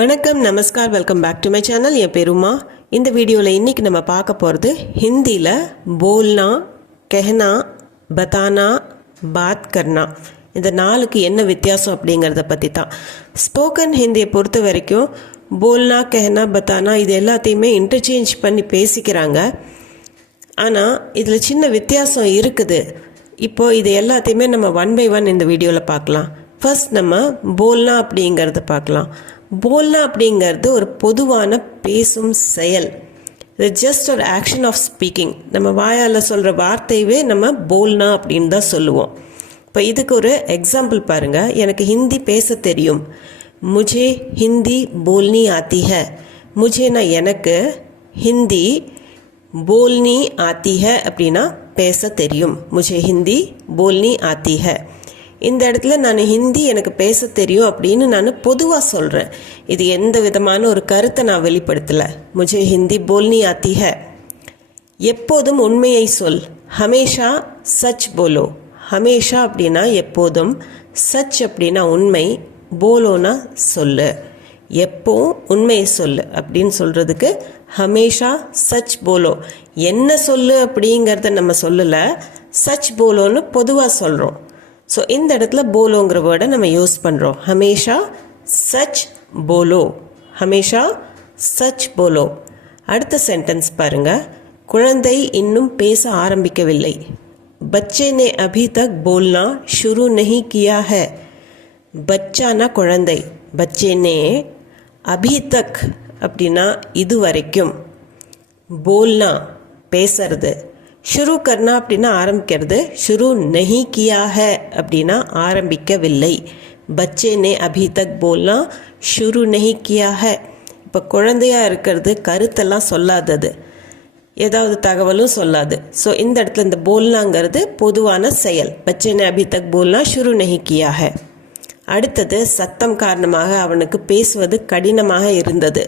வணக்கம், நமஸ்கார், welcome back to my channel. என் பேர் உமா. இந்த வீடியோவில் இன்றைக்கி நம்ம பார்க்க போகிறது ஹிந்தியில் போல்னா, கெஹனா, பத்தானா, பாத் கர்னா இந்த நாலுக்கு என்ன வித்தியாசம் அப்படிங்கிறத பற்றி தான். ஸ்போக்கன் ஹிந்தியை பொறுத்த வரைக்கும் போல்னா, கெஹனா, பத்தானா இது எல்லாத்தையுமே இன்டர்சேஞ்ச் பண்ணி பேசிக்கிறாங்க. ஆனால் இதில் சின்ன வித்தியாசம் இருக்குது. இப்போது இது எல்லாத்தையுமே நம்ம ஒன் பை ஒன் இந்த வீடியோவில் பார்க்கலாம். ஃபர்ஸ்ட் நம்ம போல்னா அப்படிங்கிறத பார்க்கலாம். போல்னா அப்படிங்கிறது ஒரு பொதுவான பேசும் செயல். இது ஜஸ்ட் ஒரு ஆக்ஷன் ஆஃப் ஸ்பீக்கிங். நம்ம வாயால் சொல்கிற வார்த்தையவே நம்ம போல்னா அப்படின்னு தான் சொல்லுவோம். இப்போ இதுக்கு ஒரு எக்ஸாம்பிள் பாருங்கள். எனக்கு ஹிந்தி பேச தெரியும். முझे ஹிந்தி போல்னி ஆத்தி ஹை. முझेனா எனக்கு, ஹிந்தி, போல்னி ஆத்தி ஹை அப்படின்னா பேச தெரியும். முझे ஹிந்தி போல்னி ஆத்தி ஹை. இந்த இடத்துல நான் ஹிந்தி எனக்கு பேச தெரியும் அப்படின்னு நான் பொதுவாக சொல்கிறேன். இது எந்த விதமான ஒரு கருத்தை நான் வெளிப்படுத்தலை. முझे ஹிந்தி போல்னி ஆத்தி ஹை. எப்போதும் உண்மையை சொல். ஹமேஷா சச் போலோ. ஹமேஷா அப்படின்னா எப்போதும், சச் அப்படின்னா உண்மை, போலோனா சொல்லு. எப்போ உண்மையை சொல்லு அப்படின்னு சொல்கிறதுக்கு ஹமேஷா சச் போலோ. என்ன சொல்லு அப்படிங்கிறத நம்ம சொல்லலை, சச் போலோன்னு பொதுவாக சொல்கிறோம். ஸோ இந்த இடத்துல போலோங்கிற வேர்டை நம்ம யூஸ் பண்ணுறோம். ஹமேஷா சச் போலோ. ஹமேஷா சச் போலோ. அடுத்த சென்டென்ஸ் பாருங்கள். குழந்தை இன்னும் பேச ஆரம்பிக்கவில்லை. பச்சே நே அபி தக் போல்னா ஷுரு நஹி கியா ஹை. பச்சானா குழந்தை, பச்சே நே, அபி தக் அப்படின்னா இது வரைக்கும், போல்னா பேசுறது, ஷுரு கர்னா அப்படின்னா ஆரம்பிக்கிறது, ஷுரு நஹி கியா ஹை அப்படின்னா ஆரம்பிக்கவில்லை. பச்சே நே அபி தக் போல்னா ஷுரு நஹி கியா ஹை. இப்போ குழந்தையாக இருக்கிறது கருத்தெல்லாம் சொல்லாதது, ஏதாவது தகவலும் சொல்லாது. ஸோ இந்த இடத்துல இந்த போல்னாங்கிறது பொதுவான செயல். பச்சே நே அபி தக் போல்னா ஷுரு நஹி கியா ஹை. அடுத்தது சத்தம் காரணமாக அவனுக்கு பேசுவது கடினமாக இருந்தது.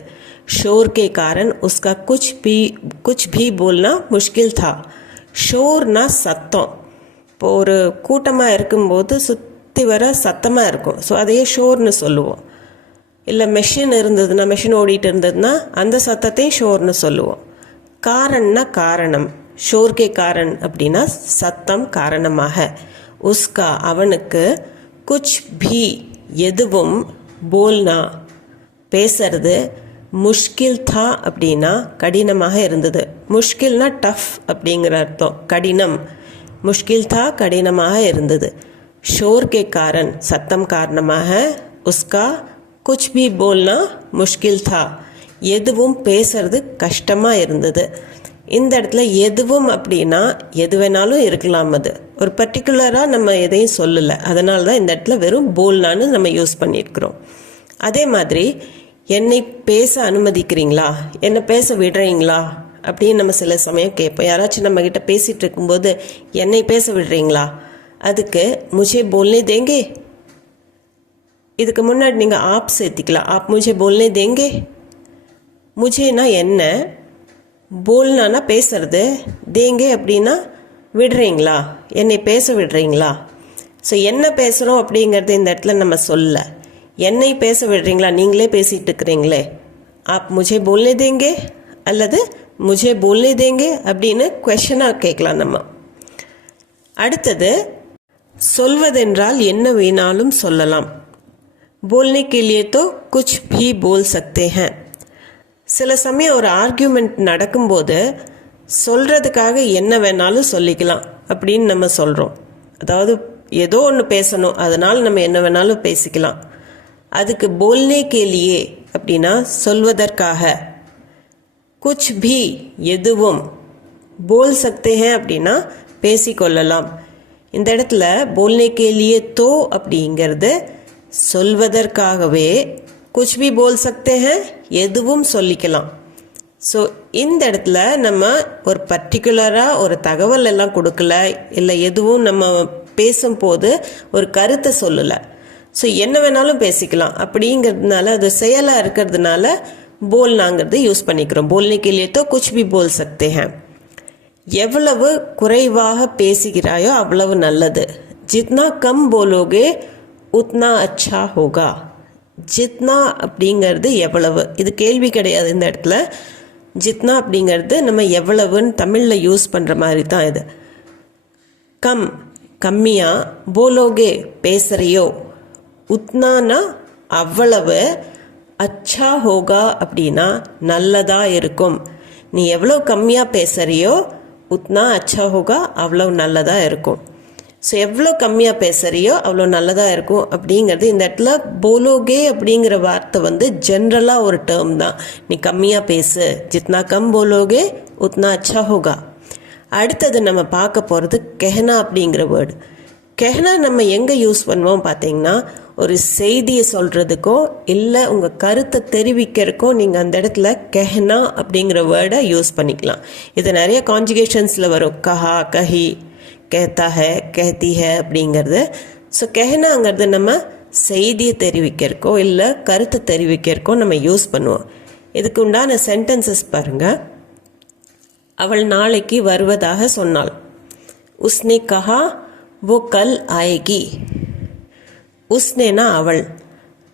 ஷோர் கே காரன் உஸ்கா குச் भी बोलना मुश्किल था. ஷோர்னா சத்தம். இப்போ ஒரு கூட்டமாக இருக்கும்போது சுற்றி வர சத்தமாக இருக்கும். ஸோ அதையே ஷோர்னு சொல்லுவோம். இல்லை மெஷின் இருந்ததுன்னா, மெஷின் ஓடிட்டு இருந்ததுன்னா அந்த சத்தத்தையும் ஷோர்னு சொல்லுவோம். காரன்னா காரணம். ஷோர்கே காரன் அப்படின்னா சத்தம் காரணமாக. உஸ்கா அவனுக்கு, குச் भी எதுவும், போல்னா பேசுறது, முஷ்கில் தா அப்படின்னா கடினமாக இருந்தது. முஷ்கில்னா டஃப் அப்படிங்கிற அர்த்தம், கடினம். முஷ்கில் தா கடினமாக இருந்தது. ஷோர் கே காரன் சத்தம் காரணமாக, உஸ்கா குச் भी போல்னா முஷ்கில் தா எதுவும் பேசுறது கஷ்டமாக இருந்தது. இந்த இடத்துல எதுவும் அப்படின்னா எது வேணாலும் இருக்கலாம். அது ஒரு பர்டிகுலராக நம்ம எதையும் சொல்லலை. அதனால தான் இந்த இடத்துல வெறும் போல்னான்னு நம்ம யூஸ் பண்ணியிருக்கிறோம். அதே மாதிரி என்னை பேச அனுமதிக்கிறீங்களா, என்னை பேச விடுறீங்களா அப்படின்னு நம்ம சில சமயம் கேட்போம். யாராச்சும் நம்மக்கிட்ட பேசிகிட்டு இருக்கும்போது என்னை பேச விடுறீங்களா, அதுக்கு முझे बोलने देंगे. இதுக்கு முன்னாடி நீங்கள் ஆப் சேர்த்திக்கலாம். ஆப் मुझे बोलने देंगे. முझேனா என்ன, போல்னானா பேசுறது, தேங்கே அப்படின்னா விடுறீங்களா, என்னை பேச விடுறீங்களா. ஸோ என்ன பேசுகிறோம் அப்படிங்கிறது இந்த இடத்துல நம்ம சொல்ல. என்னை பேச விடுறீங்களா, நீங்களே பேசிகிட்டு இருக்கிறீங்களே, ஆப் मुझे बोलने देंगे அல்லது मुझे बोलने देंगे அப்படின்னு குவெஷனாக கேட்கலாம் நம்ம. அடுத்தது சொல்வதென்றால் என்ன வேணாலும் சொல்லலாம். बोलने के लिए तो कुछ भी बोल सकते हैं. சில சமயம் ஒரு ஆர்கியூமெண்ட் நடக்கும்போது சொல்கிறதுக்காக என்ன வேணாலும் சொல்லிக்கலாம் அப்படின்னு நம்ம சொல்கிறோம். அதாவது ஏதோ ஒன்று பேசணும், அதனால் நம்ம என்ன வேணாலும் பேசிக்கலாம். அதுக்கு போல்னே கேலியே அப்படின்னா சொல்வதற்காக, குச் भी எதுவும், போல் சக்தே ஹே அப்படின்னா பேசிக்கொள்ளலாம். இந்த இடத்துல போல்னே கேலியே தோ அப்படிங்கிறது சொல்வதற்காகவே, குச் भी போல் சக்தே ஹே எதுவும் சொல்லிக்கலாம். ஸோ இந்த இடத்துல நம்ம ஒரு பர்டிகுலராக ஒரு தகவல் எல்லாம் கொடுக்கல, இல்லை எதுவும் நம்ம பேசும்போது ஒரு கருத்தை சொல்லலை. ஸோ என்ன வேணாலும் பேசிக்கலாம் அப்படிங்கிறதுனால, அது செயலாக இருக்கிறதுனால போல்னாங்கிறது யூஸ் பண்ணிக்கிறோம். போல்னே के लिए तो कुछ भी बोल सकते हैं. எவ்வளவு குறைவாக பேசுகிறாயோ அவ்வளவு நல்லது. जितना कम बोलोगे उतना अच्छा होगा. ஜித்னா அப்படிங்கிறது எவ்வளவு, இது கேள்வி கிடையாது இந்த இடத்துல. ஜித்னா அப்படிங்கிறது நம்ம எவ்வளவுன்னு தமிழில் யூஸ் பண்ணுற மாதிரி தான் இது. கம் கம்மியா, போலோகே பேசுகிறியோ, உத்னானா அவ்வளவு, அச்சா ஹோகா அப்படின்னா நல்லதாக இருக்கும். நீ எவ்வளோ கம்மியாக பேசுகிறியோ உத்னா அச்சா ஹோகா, அவ்வளோ நல்லதாக இருக்கும். ஸோ எவ்வளோ கம்மியாக பேசுகிறியோ அவ்வளோ நல்லதாக இருக்கும் அப்படிங்கிறது இந்த இடத்துல. போலோகே அப்படிங்கிற வார்த்தை வந்து ஜென்ரலாக ஒரு டேர்ம் தான். நீ கம்மியாக பேசு, ஜித்னா கம் போலோகே உத்னா அச்சா ஹோகா. அடுத்தது நம்ம பார்க்க போகிறது கெஹனா அப்படிங்கிற வேர்டு. கெஹனா நம்ம எங்கே யூஸ் பண்ணுவோம் பார்த்தீங்கன்னா, ஒரு செய்தியை சொல்கிறதுக்கோ இல்லை உங்கள் கருத்தை தெரிவிக்கிறதுக்கோ நீங்கள் அந்த இடத்துல கெஹனா அப்படிங்கிற வேர்டை யூஸ் பண்ணிக்கலாம். இது நிறைய கான்ஜுகேஷன்ஸில் வரும், கஹா, கஹி, कहता है, कहती है அப்படிங்கிறது. ஸோ கெஹனாங்கிறது நம்ம செய்தியை தெரிவிக்கிறக்கோ இல்லை கருத்தை தெரிவிக்கிறக்கோ நம்ம யூஸ் பண்ணுவோம். இதுக்கு உண்டான சென்டென்சஸ் பாருங்கள். அவள் நாளைக்கு வருவதாக சொன்னாள். உஸ்னே கஹா वो कल आएगी. உஸ்னேனா அவள்,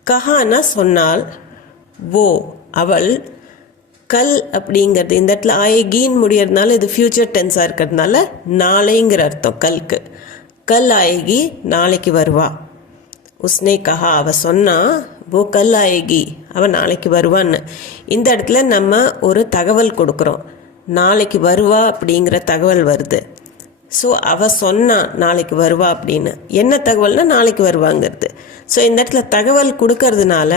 கஹானா சொன்னாள், ஓ அவள், கல் அப்படிங்கிறது இந்த இடத்துல ஆயகின்னு முடியறதுனால இது ஃப்யூச்சர் டென்ஸாக இருக்கிறதுனால நாளைங்கிற அர்த்தம் கல்க்கு. கல் ஆயகி நாளைக்கு வருவா. உஸ்னே கஹா அவள் சொன்னா, ஓ கல் ஆயகி அவள் நாளைக்கு வருவான்னு. இந்த இடத்துல நம்ம ஒரு தகவல் கொடுக்குறோம், நாளைக்கு வருவா அப்படிங்கிற தகவல் வருது. ஸோ அவள் சொன்னா நாளைக்கு வருவா அப்படின்னு. என்ன தகவல்னா நாளைக்கு வருவாங்கிறது. ஸோ இந்த இடத்துல தகவல் கொடுக்கறதுனால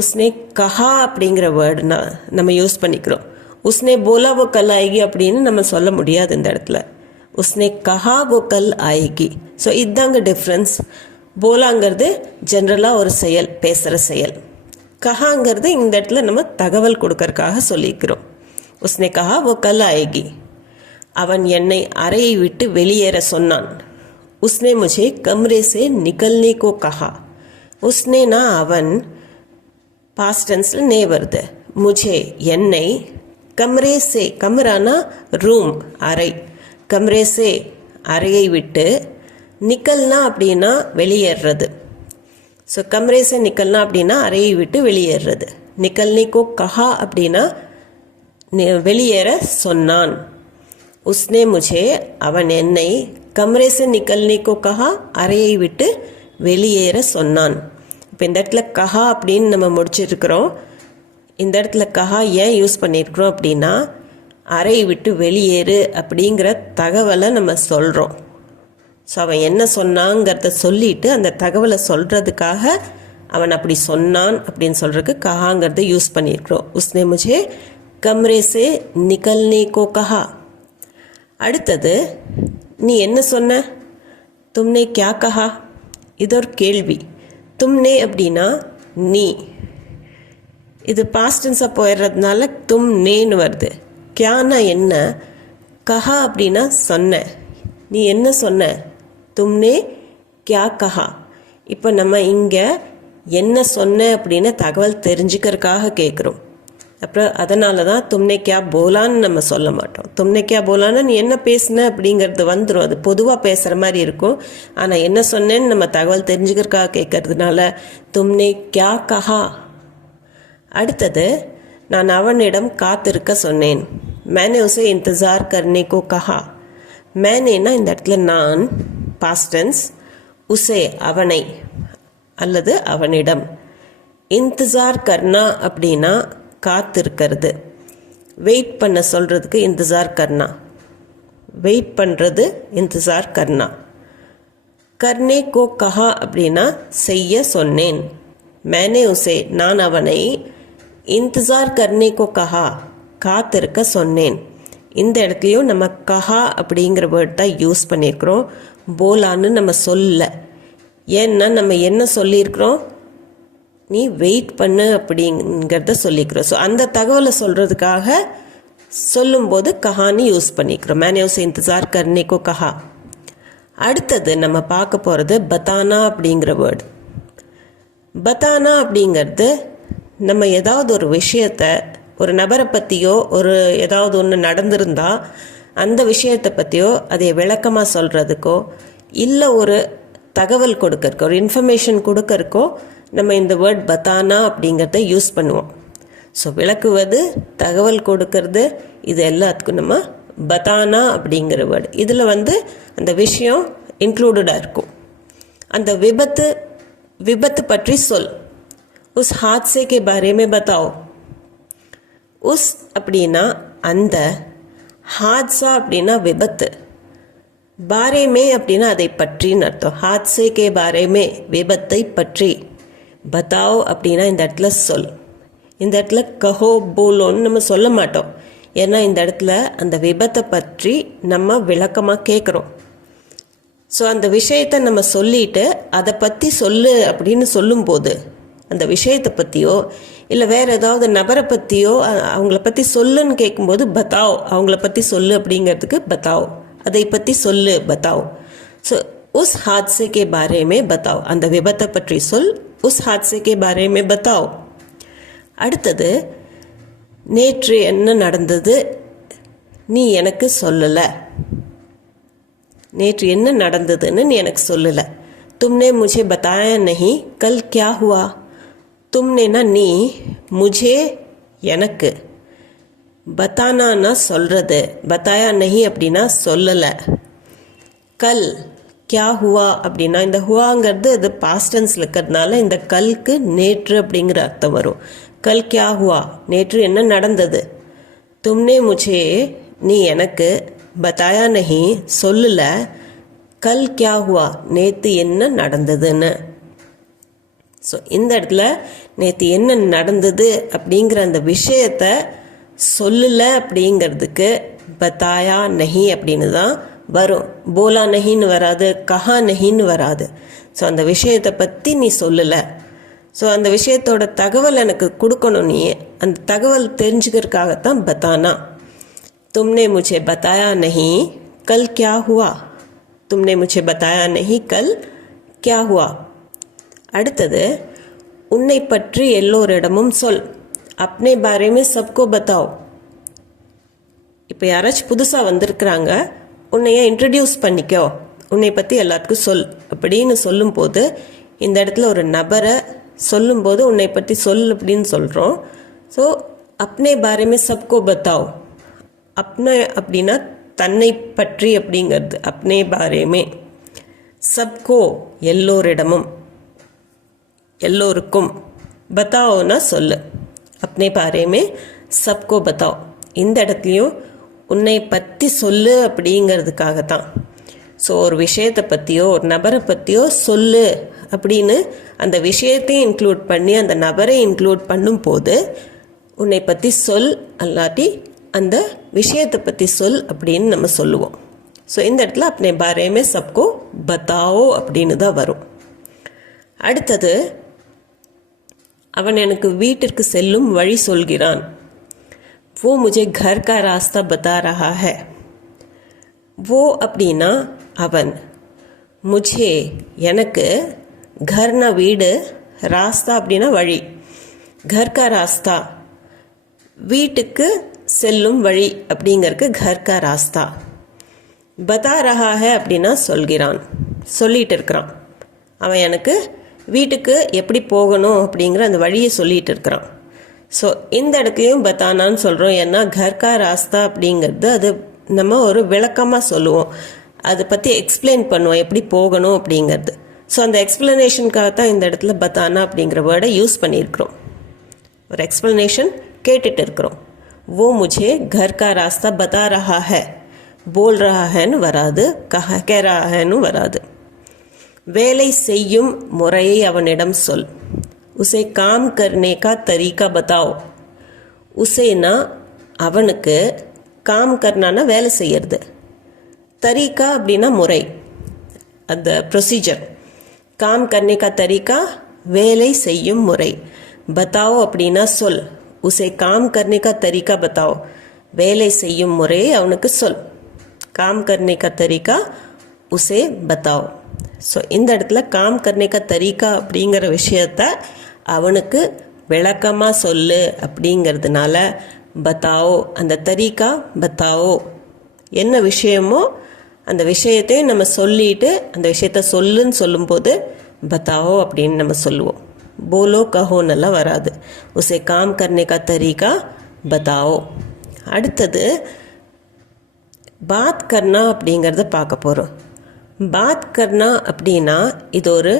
உஸ்னே கஹா அப்படிங்கிற வேர்டுனா நம்ம யூஸ் பண்ணிக்கிறோம். உஸ்னே போலா वो कल आएगी அப்படின்னு நம்ம சொல்ல முடியாது இந்த இடத்துல. உஸ்னே கஹா वो कल आएगी. ஸோ இதுதாங்க டிஃப்ரென்ஸ். போலாங்கிறது ஜென்ரலாக ஒரு செயல், பேசுகிற செயல். கஹாங்கிறது இந்த இடத்துல நம்ம தகவல் கொடுக்கறதுக்காக சொல்லிக்கிறோம். உஸ்னே கஹா वो कल आएगी. அவன் என்னை அறையை விட்டு வெளியேற சொன்னான். உஸ்னே முझे कमरे से निकलने को कहा. உஸ்னேனா அவன், பாஸ்ட் டென்ஸில் நே வருது. முझे என்னை, கம்ரே சே கமரானா ரூம் அறை, கம்ரே சே அறையை விட்டு, நிக்கல்னா அப்படின்னா வெளியேறது. ஸோ கம்ரே சே நிக்கல்னா அப்படின்னா அறையை விட்டு வெளியேறது. நிக்கல்னே கோ கஹா அப்படின்னா வெளியேற சொன்னான். உஸ்னே முझे அவன் என்னை, கம்ரே சே நிக்கல்னே கோ கஹா அறையை விட்டு வெளியேற சொன்னான். இப்போ இந்த இடத்துல கஹா அப்படின்னு நம்ம முடிச்சிருக்கிறோம். இந்த இடத்துல கஹா ஏன் யூஸ் பண்ணியிருக்கிறோம் அப்படின்னா, அறையை விட்டு வெளியேறு அப்படிங்கிற தகவலை நம்ம சொல்கிறோம். ஸோ அவன் என்ன சொன்னாங்கிறத சொல்லிட்டு அந்த தகவலை சொல்கிறதுக்காக அவன் அப்படி சொன்னான் அப்படின்னு சொல்கிறதுக்கு கஹாங்கிறத யூஸ் பண்ணியிருக்கிறோம். உஸ்னே முझे கம்ரே சே நிக்கல்னே கோ கஹா. அடுத்தது நீ என்ன சொன்ன, தும்னே கியா கஹா. இது ஒரு கேள்வி. தும்னே அப்படின்னா நீ, இது பாஸ்ட் டென்ஸாக போயிடுறதுனால தும் நேன்னு வருது. கியானா என்ன, கஹா அப்படின்னா சொன்ன, நீ என்ன சொன்ன, தும்னே கியா கஹா. இப்போ நம்ம இங்கே என்ன சொன்ன அப்படின்னு தகவல் தெரிஞ்சுக்கிறதுக்காக கேட்குறோம். அப்புறம் அதனால தான் தும்னே கியா போலான்னு நம்ம சொல்ல மாட்டோம். தும்னே கியா போலான்னா நீ என்ன பேசுன அப்படிங்கிறது வந்துடும், அது பொதுவாக பேசுகிற மாதிரி இருக்கும். ஆனால் என்ன சொன்னேன்னு நம்ம தகவல் தெரிஞ்சுக்கிறதுக்காக கேட்கறதுனால தும்னே கியா கஹா. அடுத்தது நான் அவனிடம் காத்திருக்க சொன்னேன். मैंने उसे इंतज़ार करने को कहा. मैंनेனா இந்த இடத்துல நான், பாஸ்ட் டென்ஸ், உசே அவனை அல்லது அவனிடம். இன்தஜார் கர்னா அப்படின்னா காத்திருக்கிறது, வெயிட் பண்ண சொல்கிறதுக்கு இன்தஜார் கர்னா, வெயிட் பண்ணுறது இன்தஜார் கர்னா. கர்னே கோ கஹா அப்படின்னா செய்ய சொன்னேன். मैंने उसे நான் அவனை, இன்தஜார் கர்னே கோ கஹா காத்திருக்க சொன்னேன். இந்த இடத்துலையும் நம்ம கஹா அப்படிங்கிற வேர்ட் தான் யூஸ் பண்ணியிருக்கிறோம், போலான்னு நம்ம சொல்ல. ஏன்னா நம்ம என்ன சொல்லியிருக்கிறோம், நீ வெயிட் பண்ணு அப்படிங்கிறத சொல்லிக்கிறோம். ஸோ அந்த தகவலை சொல்கிறதுக்காக சொல்லும்போது கஹான்னு யூஸ் பண்ணிக்கிறோம். मैंने उसे इंतज़ार करने को कहा. அடுத்தது நம்ம பார்க்க போகிறது பத்தானா அப்படிங்கிற வேர்டு. பத்தானா அப்படிங்கிறது நம்ம ஏதாவது ஒரு விஷயத்தை, ஒரு நபரை பற்றியோ ஒரு ஏதாவது ஒன்று நடந்திருந்தால் அந்த விஷயத்தை பற்றியோ அதை விளக்கமாக சொல்கிறதுக்கோ இல்லை ஒரு தகவல் கொடுக்கறக்கோ ஒரு இன்ஃபர்மேஷன் கொடுக்கறக்கோ நம்ம இந்த வேர்ட் பத்தானா அப்படிங்கிறத யூஸ் பண்ணுவோம். ஸோ விளக்குவது, தகவல் கொடுக்கறது, இது எல்லாத்துக்கும் நம்ம பத்தானா அப்படிங்கிற வேர்டு. இதில் அந்த விஷயம் இன்க்ளூடடாக இருக்கும். அந்த விபத்து பற்றி சொல். உஸ் ஹாத்ஸே கே பாரே மே பத்தாओ. உஸ் அப்படின்னா அந்த, ஹாத்ஸா அப்படின்னா விபத்து, பாரேமே அப்படின்னா அதை பற்றின்னு அர்த்தம். ஹாத்ஸே கே பாரேமே விபத்தை பற்றி, பத்தாओ அப்படின்னா இந்த இடத்துல சொல். இந்த இடத்துல கஹோ போலோன்னு நம்ம சொல்ல மாட்டோம். ஏன்னா இந்த இடத்துல அந்த விபத்தை பற்றி நம்ம விளக்கமாக கேட்குறோம். ஸோ அந்த விஷயத்தை நம்ம சொல்லிட்டு அதை பற்றி சொல்லு அப்படின்னு சொல்லும்போது, அந்த விஷயத்தை பற்றியோ இல்லை வேறு ஏதாவது நபரை பற்றியோ அவங்கள பற்றி சொல்லுன்னு கேட்கும்போது பத்தாओ, அவங்கள பற்றி சொல்லு அப்படிங்கிறதுக்கு பத்தாओ, அதை பற்றி சொல்லு பத்தாओ. ஸோ உஸ் ஹாத்ஸே கே பாரே மே பத்தாओ, அந்த விபத்தை பற்றி சொல். உஸ் ஹாத்ஸே கே பாரே மே பத்தாओ. அடுத்தது, நேற்று என்ன நடந்தது நீ எனக்கு சொல்லலை. நேற்று என்ன நடந்ததுன்னு நீ எனக்கு சொல்லலை. तुमने मुझे बताया नहीं कल क्या हुआ. तुमनेனா நீ, मुझे எனக்கு, பத்தானானா சொல்கிறது, பத்தாயா நஹி அப்படின்னா சொல்லலை, கல் கியா ஹுவா அப்படின்னா இந்த ஹுவாங்கிறது அது பாஸ்ட் டென்ஸில் இருக்கிறதுனால இந்த கல்க்கு நேற்று அப்படிங்கிற அர்த்தம் வரும். கல் கியா ஹுவா, நேற்று என்ன நடந்தது. தும்னே முझे நீ எனக்கு, பத்தாயா நஹி சொல்லல, கல் கியா ஹுவா நேற்று என்ன நடந்ததுன்னு. ஸோ இந்த இடத்துல நேற்று என்ன நடந்தது அப்படிங்கிற அந்த விஷயத்தை சொல்லல அப்படிங்கிறதுக்கு பத்தாயா நஹி அப்படின்னு தான் வரும். போலா நஹின்னு வராது, கஹா நஹின்னு வராது. ஸோ அந்த விஷயத்தை பற்றி நீ சொல்லலை. ஸோ அந்த விஷயத்தோட தகவல் எனக்கு கொடுக்கணும், நீ அந்த தகவல் தெரிஞ்சுக்கிறதுக்காகத்தான் பத்தானா. तुमने मुझे बताया नहीं कल क्या हुआ. तुमने मुझे बताया नहीं कल क्या हुआ. அடுத்தது, உன்னை பற்றி எல்லோரிடமும் சொல். अपने बारे में सबको बताओ. இப்போ யாராச்சும் புதுசாக வந்திருக்கிறாங்க, உன்னைய இன்ட்ரடியூஸ் பண்ணிக்கோ, உன்னை பற்றி எல்லாத்துக்கும் சொல் அப்படின்னு சொல்லும்போது, இந்த இடத்துல ஒரு நபரை சொல்லும்போது உன்னை பற்றி சொல் அப்படின்னு சொல்கிறோம். ஸோ अपने बारे में सबको बताओ. अपना அப்படின்னா தன்னை பற்றி அப்படிங்கிறது, अपने बारे में, सबको எல்லோரிடமும், எல்லோருக்கும், बताओனா சொல்லு, अपने बारे में सबको बताओ. இந்த இடத்துலையும் உன்னை பற்றி சொல்லு அப்படிங்கிறதுக்காகத்தான். ஸோ ஒரு விஷயத்தை பற்றியோ ஒரு நபரை பற்றியோ சொல்லு அப்படின்னு அந்த விஷயத்தையும் இன்க்ளூட் பண்ணி அந்த நபரை இன்க்ளூட் பண்ணும்போது உன்னை பற்றி சொல் அல்லாட்டி அந்த விஷயத்தை பற்றி சொல் அப்படின்னு நம்ம சொல்லுவோம். ஸோ இந்த இடத்துல अपने बारे में सबको बताओ அப்படின்னு தான் வரும். அடுத்தது, அவன் எனக்கு வீட்டிற்கு செல்லும் வழி சொல்கிறான். वो मुझे घर का रास्ता बता रहा है. वो அப்படின்னா அவன், मुझे எனக்கு, घरனா வீடு, ராஸ்தா அப்படின்னா வழி, घर का रास्ता வீட்டுக்கு செல்லும் வழி அப்படிங்கிறதுக்கு घर का रास्ता. बता रहा है அப்படின்னா சொல்கிறான், சொல்லிட்டு இருக்கிறான். அவன் எனக்கு வீட்டுக்கு எப்படி போகணும் அப்படிங்கிற அந்த வழியை சொல்லிட்டு இருக்கிறான். ஸோ இந்த இடத்துலையும் பத்தானான்னு சொல்கிறோம். ஏன்னா घर का रास्ता அப்படிங்கிறது அது நம்ம ஒரு விளக்கமாக சொல்லுவோம், அதை பற்றி எக்ஸ்பிளைன் பண்ணுவோம் எப்படி போகணும் அப்படிங்கிறது. ஸோ அந்த எக்ஸ்பிளனேஷனுக்காக தான் இந்த இடத்துல பத்தானா அப்படிங்கிற வேர்டை யூஸ் பண்ணியிருக்கிறோம். ஒரு எக்ஸ்பிளனேஷன் கேட்டுட்டு இருக்கிறோம். वो मुझे घर का रास्ता बता रहा है, बोल रहा हैன்னு வராது, कह रहा हैன்னு வராது. வேலை செய்யும் முறையை அவனிடம் சொல். उसे काम करने का तरीका बताओ. उसेனா அவனுக்கு, काम करनाனா வேலை செய்யறது, तरीका அப்படின்னா முறை, அந்த ப்ரொசீஜர். काम करने का तरीका வேலை செய்யும் முறை. बताओ அப்படின்னா சொல். उसे काम करने का तरीका बताओ, வேலை செய்யும் முறையை அவனுக்கு சொல். काम करने का तरीका उसे बताओ. ஸோ இந்த இடத்துல काम करने का तरीका அப்படிங்கிற விஷயத்த அவனுக்கு விளக்கமாக சொல்லு அப்படிங்கிறதுனால பத்தாவோ, அந்த தரீக்கா பத்தாவோ, என்ன விஷயமோ அந்த விஷயத்தையும் நம்ம சொல்லிட்டு அந்த விஷயத்த சொல்லுன்னு சொல்லும்போது பத்தாவோ அப்படின்னு நம்ம சொல்லுவோம். போலோ கஹோன்னெல்லாம் வராது. உசே காம் கர்னே கா தரீகா பத்தாவோ. அடுத்தது பாத் கர்னா அப்படிங்கிறத பார்க்க போகிறோம். பாத் கர்னா அப்படின்னா இது ஒரு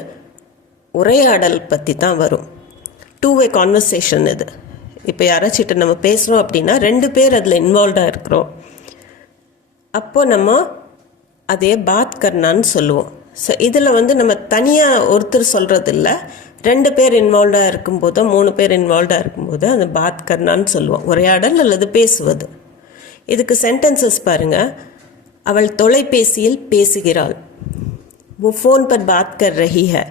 உரையாடல் பற்றி தான் வரும். 2-way கான்வர்சேஷன் இது. இப்போ யாராச்சிட்ட நம்ம பேசுகிறோம் அப்படின்னா 2 பேர் அதில் இன்வால்வ்டாக இருக்கிறோம். அப்போது நம்ம அதே பாத் கர்னான்னு சொல்லுவோம். ஸோ இதில் நம்ம தனியாக ஒருத்தர் சொல்கிறது இல்லை, 2 பேர் இன்வால்வ்டாக இருக்கும்போதோ 3 பேர் இன்வால்வ்டாக இருக்கும்போது அந்த பாத் கர்னான்னு சொல்லுவோம். உரையாடல் அல்லது பேசுவது. இதுக்கு சென்டென்சஸ் பாருங்கள். அவள் தொலைபேசியில் பேசுகிறாள். वो फ़ोन पर बात कर रही है.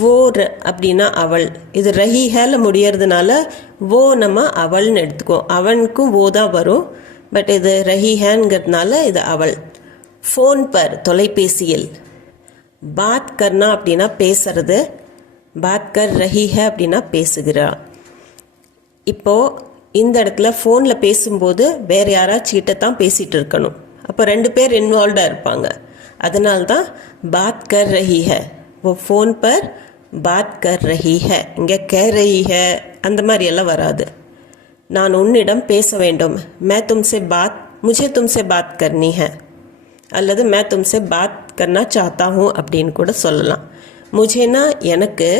वो அப்படின்னா அவள். இது ரஹி ஹேல முடியறதுனால वो நம்ம அவள்னு எடுத்துக்கோம். அவனுக்கும் वो தான் வரும். பட் இது ரஹி ஹேங்கிறதுனால இது அவள். ஃபோன் பர் தொலைபேசியில். பாத் கர்னா அப்படின்னா பேசுறது. பாத் கர் ரஹி ஹே அப்படின்னா பேசுகிறாள். இப்போது இந்த இடத்துல ஃபோனில் பேசும்போது வேறு யாராச்சும் தான் பேசிகிட்டு இருக்கணும். அப்போ 2 பேர் இன்வால்வ்டாக இருப்பாங்க. அதனால தான் பாத் கர் ரஹி ஹே. वो फ़ोन पर बात कर रही है. இங்கே कह रही है அந்த மாதிரி எல்லாம் வராது. நான் உன்னிடம் பேச வேண்டும். मैं तुमसे बात मुझे तुमसे बात करनी है அல்லது मैं तुमसे बात करना चाहता हूँ அப்படின்னு கூட சொல்லலாம். मुझेனா எனக்கு,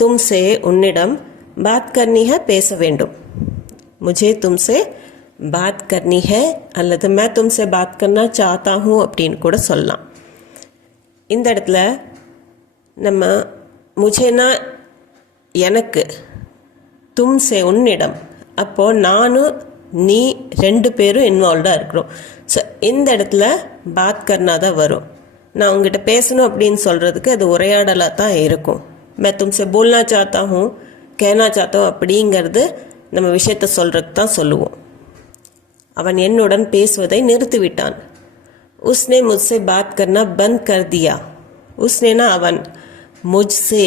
तुमसे உன்னிடம், बात करनी है பேச வேண்டும். मुझे तुमसे बात करनी है அல்லது मैं तुमसे बात करना चाहता हूँ அப்படின்னு கூட சொல்லலாம். இந்த இடத்துல நம்ம முझेனா எனக்கு, தும்சே உன்னிடம், அப்போது நானும் நீ 2 பேரும் இன்வால்வ்டாக இருக்கிறோம். ஸோ இந்த இடத்துல பாத் கர்னா தான் வரும். நான் உங்ககிட்ட பேசணும் அப்படின்னு சொல்கிறதுக்கு அது உரையாடலாக தான் இருக்கும். मैं तुमसे बोलना चाहता हूँ, कहना चाहता हूँ அப்படிங்கிறது நம்ம விஷயத்தை சொல்கிறதுக்கு தான் சொல்லுவோம். அவன் என்னுடன் பேசுவதை நிறுத்திவிட்டான். उसने मुझसे बात करना बंद कर दिया. उसनेனா அவன், मुझसे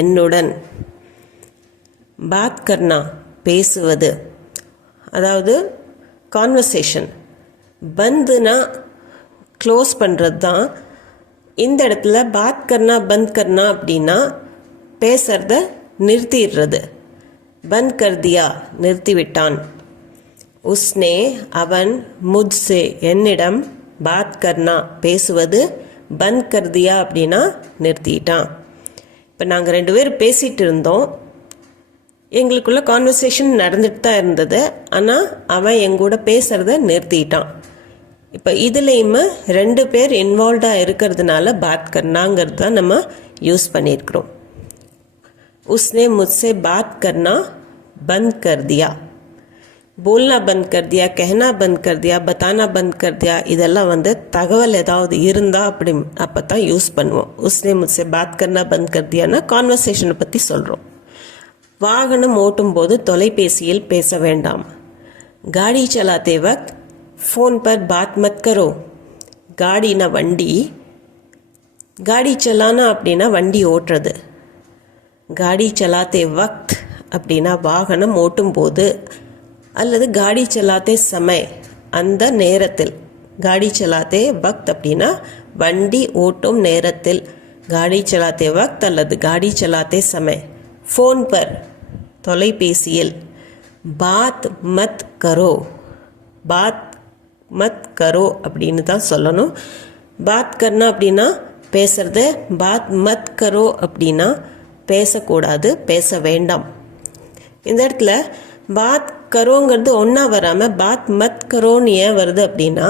என்னுடன், பாத் கர்னா பேசுவது, அதாவது கான்வர்சேஷன். பந்துனா க்ளோஸ் பண்ணுறது தான். இந்த இடத்துல பாத் கர்னா பந்த் கர்னா அப்படின்னா பேசுறத நிறுத்திடுறது. பந்த் கர் தியா நிறுத்திவிட்டான். உஸ்னே அவன், முஜ்சே என்னிடம், பாத் கர்னா பேசுவது, பந்த் கர் தியா அப்படின்னா நிறுத்திட்டான். இப்போ நாங்கள் 2 பேர் பேசிகிட்டு இருந்தோம். எங்களுக்குள்ள கான்வர்சேஷன் நடந்துட்டு தான் இருந்தது. ஆனால் அவன் எங்கூட பேசுகிறத நிறுத்திட்டான். இப்போ இதுலேயுமே 2 பேர் இன்வால்வ்டாக இருக்கிறதுனால பாத் கர்னாங்கிறது தான் நம்ம யூஸ் பண்ணியிருக்கிறோம். उसने मुझसे बात करना बंद कर दिया. बोलना बंद कर दिया, कहना बंद कर दिया, बताना बंद कर दिया. இதெல்லாம் தகவல் ஏதாவது இருந்தால் அப்போ தான் யூஸ் பண்ணுவோம். उसने मुझसे बात करना बंद कर दियाனா கான்வர்சேஷனை பற்றி சொல்கிறோம். வாகனம் ஓட்டும் போது தொலைபேசியில் பேச வேண்டாம். गाड़ी चलाते वक्त फ़ोन पर बात मत करो. गाड़ीனா வண்டி, गाड़ी चलाना அப்படின்னா வண்டி ஓட்டுறது. गाड़ी चलाते वक्त அப்படின்னா வாகனம் ஓட்டும் போது, அல்லது गाड़ी चलाते समय அந்த நேரத்தில். गाड़ी चलाते वक्त அப்படின்னா வண்டி ஓட்டும் நேரத்தில். गाड़ी चलाते वक्त அல்லது गाड़ी चलाते समय. फ़ोन पर தொலைபேசியில். बात मत करो. बात मत करो அப்படின்னு தான் சொல்லணும். बात करना அப்படின்னா பேசுறது. बात मत करो அப்படின்னா பேசக்கூடாது, பேச வேண்டாம். இந்த இடத்துல பாத் கரோங்கிறது ஒன்றா வராமல் பாத் மத் கரோன்னு ஏன் வருது அப்படின்னா,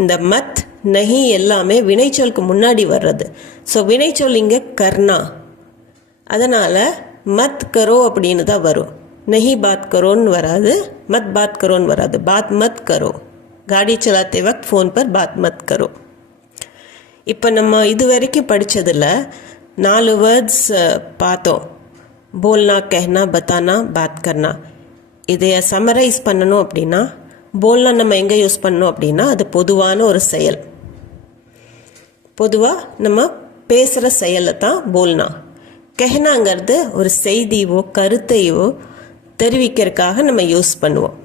இந்த மத் நஹி எல்லாமே வினைச்சொலுக்கு முன்னாடி வர்றது. ஸோ வினைச்சொல் இங்கே கர்னா, அதனால் மத் கரோ அப்படின்னு தான் வரும். நஹி பாத் கரோன்னு வராது, மத் பாத் கரோன்னு வராது. பாத் மத் கரோ. गाड़ी चलाते वक्त फ़ोन पर बात मत करो. இப்போ நம்ம இது வரைக்கும் படித்ததில் 4 வேர்ட்ஸ் பார்த்தோம். போல்னா, கஹ்னா, பத்தானா, பாத் கர்னா. இதை சம்மரைஸ் பண்ணணும் அப்படின்னா, போல்னா நம்ம எங்கே யூஸ் பண்ணணும் அப்படின்னா அது பொதுவான ஒரு செயல். பொதுவாக நம்ம பேசுகிற செயலை தான் போல்னா. கஹ்னாங்கிறது ஒரு செய்தியோ கருத்தையோ தெரிவிக்கிறதுக்காக நம்ம யூஸ் பண்ணுவோம்.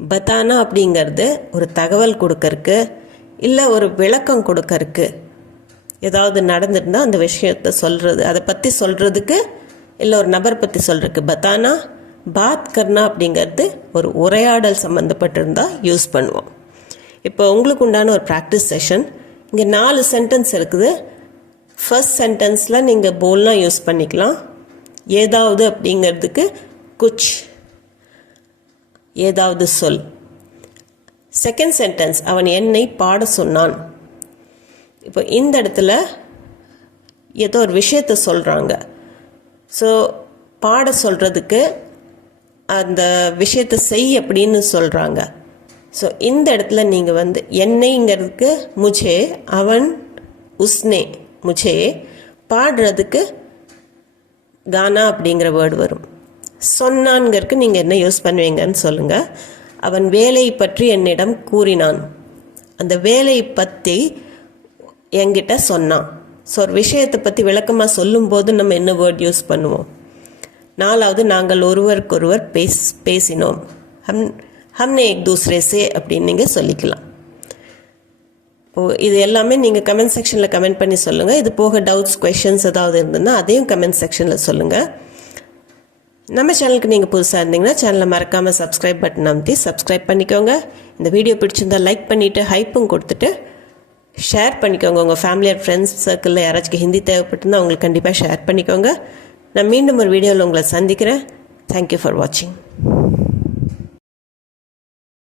பத்தானா அப்படிங்கிறது ஒரு தகவல் கொடுக்கறக்கு, இல்லை ஒரு விளக்கம் கொடுக்கறக்கு, ஏதாவது நடந்துருந்தால் அந்த விஷயத்தை சொல்கிறது, அதை பற்றி சொல்கிறதுக்கு, இல்லை ஒரு நபர் பற்றி சொல்கிறதுக்கு பத்தானா. பாத் கர்னா அப்படிங்கிறது ஒரு உரையாடல் சம்மந்தப்பட்டிருந்தால் யூஸ் பண்ணுவோம். இப்போ உங்களுக்கு உண்டான ஒரு ப்ராக்டிஸ் செஷன். இங்கே 4 சென்டென்ஸ் இருக்குது. ஃபர்ஸ்ட் சென்டென்ஸில் நீங்கள் போல்னா யூஸ் பண்ணிக்கலாம். ஏதாவது அப்படிங்கிறதுக்கு குச், ஏதாவது சொல். செகண்ட் சென்டென்ஸ், அவன் என்னை பாட சொன்னான். இப்போ இந்த இடத்துல ஏதோ ஒரு விஷயத்தை சொல்கிறாங்க. ஸோ பாட சொல்கிறதுக்கு அந்த விஷயத்தை செய் அப்படின்னு சொல்கிறாங்க. ஸோ இந்த இடத்துல நீங்கள் வந்து என்னைங்கிறதுக்கு முझे, அவன் உஸ்னே முझे, பாடுறதுக்கு கானா அப்படிங்கிற வேர்டு வரும். சொன்னான்கிறதுக்கு நீங்கள் என்ன யூஸ் பண்ணுவீங்கன்னு சொல்லுங்கள். அவன் வேலை பற்றி என்னிடம் கூறினான். அந்த வேலையை பற்றி என்கிட்ட சொன்னான். ஸோ ஒரு விஷயத்தை பற்றி விளக்கமாக சொல்லும்போது நம்ம என்ன வேர்ட் யூஸ் பண்ணுவோம்? 4வது, நாங்கள் ஒருவருக்கொருவர் பேசினோம். ஹம்னே ஏக் தூசரே சே அப்படின்னு நீங்கள் சொல்லிக்கலாம். இது எல்லாமே நீங்கள் கமெண்ட் செக்ஷனில் கமெண்ட் பண்ணி சொல்லுங்கள். இது போக டவுட்ஸ், கொஷின்ஸ் ஏதாவது இருந்ததுன்னா அதையும் கமெண்ட் செக்ஷனில் சொல்லுங்கள். நம்ம சேனலுக்கு நீங்கள் புதுசாக இருந்தீங்கன்னா சேனலை மறக்காமல் சப்ஸ்கிரைப் பட்டன் அமைத்தி சப்ஸ்கிரைப் பண்ணிக்கோங்க. இந்த வீடியோ பிடிச்சிருந்தால் லைக் பண்ணிவிட்டு ஹைப்பும் கொடுத்துட்டு ஷேர் பண்ணிக்கோங்க. உங்கள் ஃபேமிலி அண்ட் ஃப்ரெண்ட்ஸ் சர்க்கிளில் யாராச்சும் ஹிந்தி தேவைப்பட்டிருந்தால் அவங்களுக்கு கண்டிப்பாக ஷேர் பண்ணிக்கோங்க. நான் மீண்டும் ஒரு வீடியோவில் உங்களை சந்திக்கிறேன். தேங்க்யூ ஃபார் வாட்சிங்.